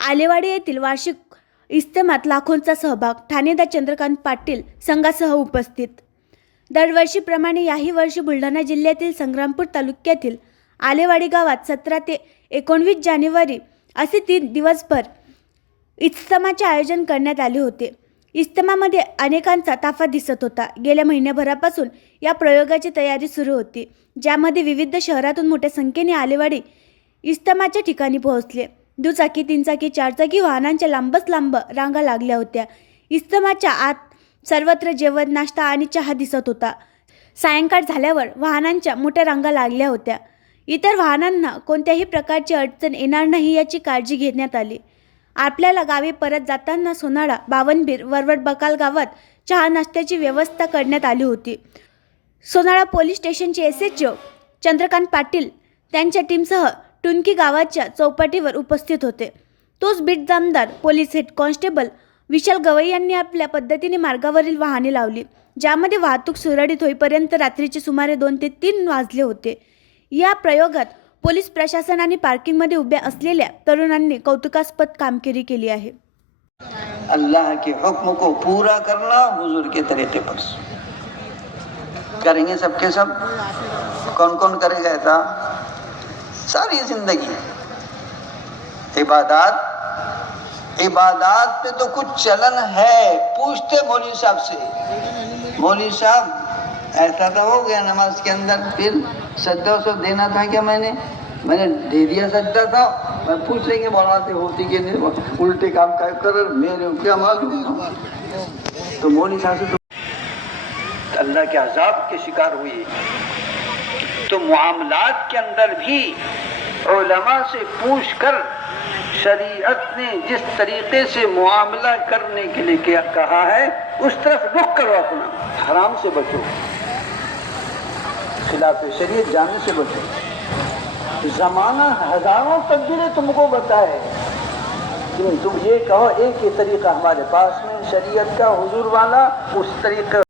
आलेवाडी येथील वार्षिक इस्तेमात लाखोंचा सहभाग ठाणेदार चंद्रकांत पाटील संघासह उपस्थित. दरवर्षीप्रमाणे याही वर्षी बुलढाणा जिल्ह्यातील संग्रामपूर तालुक्यातील आलेवाडी गावात सतरा ते एकोणवीस जानेवारी असे तीन दिवसभर इस्तमाचे आयोजन करण्यात आले होते. इस्तमामध्ये अनेकांचा ताफा दिसत होता. गेल्या महिन्याभरापासून या प्रयोगाची तयारी सुरू होती ज्यामध्ये विविध शहरातून मोठ्या संख्येने आलेवाडी इस्तमाच्या ठिकाणी पोहोचले. दुचाकी तीनचाकी चारचाकी वाहनांच्या लांबच लांब रांगा लागल्या होत्या. इस्तमाच्या आत सर्वत्र जेवण नाश्ता आणि चहा दिसत होता. सायंकाळ झाल्यावर वाहनांच्या मोठ्या रांगा लागल्या होत्या. इतर वाहनांना कोणत्याही प्रकारची अडचण येणार नाही याची काळजी घेण्यात आली. आपल्याला गावी परत जाताना सोनाळा बावनबीर वरवड बकाल गावात चहा नाश्त्याची व्यवस्था करण्यात आली होती. सोनाळा पोलीस स्टेशनचे S H O Chandrakant Patil त्यांच्या टीमसह टुनकी गावाच्या चौपाटीवर उपस्थित होते. तोच beat Jamdar police head constable Vishal Gawai यांनी आपल्या पद्धतीने मार्गावरील वाहने लावली ज्यामध्ये वाहतूक सुरळीत होईपर्यंत रात्रीचे सुमारे दोन ते तीन वाजले होते. या प्रयोगात पोलीस प्रशासन आणि पार्किंगमध्ये उभ्या असलेल्या तरुणांनी कौतुकास्पद कामगिरी केली आहे. अल्लाह के हुक्म को पूरा करना हुजूर के तरीके पर. करेंगे सबके सब? कौन कौन करेगा ऐसा? सारी ज़िंदगी। इबादत इबादत पे तो कुछ चलन है, पूछते मौली साहब से। मौली साहब, ऐसा तो हो गया नमाज़ के अंदर, फिर सज्जा सब देना था क्या मैंने? मैंने दे दिया सज्जा था, मैं पूछ लेंगे मौलाना होती कि नहीं, उल्टे काम क्या कर, मेरे क्या मालूम तो मौली साहब से तो अल्लाह के अजाब के शिकार हुए। تو معاملات کے اندر بھی علماء سے پوچھ کر شریعت نے جس طریقے سے معاملہ کرنے کے لیے کیا کہا ہے، اس طرف رخ کرو اپنا۔ حرام سے بچو۔ خلاف شریعت جانے سے بچو۔ زمانہ ہزاروں تبدیلیں تم کو بتائے۔ تم یہ کہو، ایک ہی طریقہ ہمارے پاس میں، شریعت کا حضور والا اس طریقے